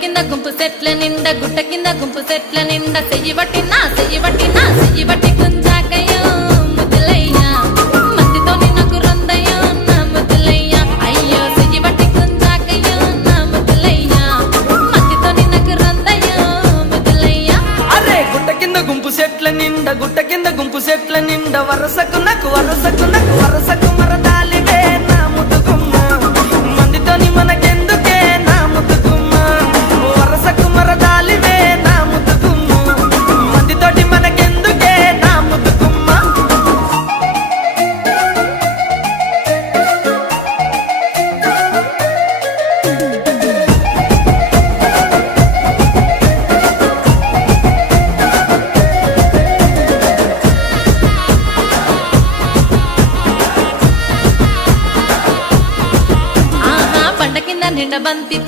కింద గుంపు సెట్ల నిండా గుట్ట కింద గుంపు సెట్ల నిండా చెయ్యి బట్టి గుంజాకయ్యో ముద్దులయ్యా మందితో నాకు రొందయ్యో నా ముద్దులయ్యా అయ్యో చెయ్యి బట్టి గుంజాకయ్యో నా ముద్దులయ్యా మందితో నాకు రొందయ్యో ముద్దులయ్యా అరే గుట్ట కింద గుంపు సెట్ల నిండా వరసకు మరదాలివే నా ముద్దుగుమ్మ మందితోని మనకెందుకే నా ముద్దుగుమ్మ వరసకు మరదాలివే నా ముద్దుగుమ్మ మందితోటి మనకెందుకే నా ముద్దుగుమ్మ పంట కింద నిండ బంతితో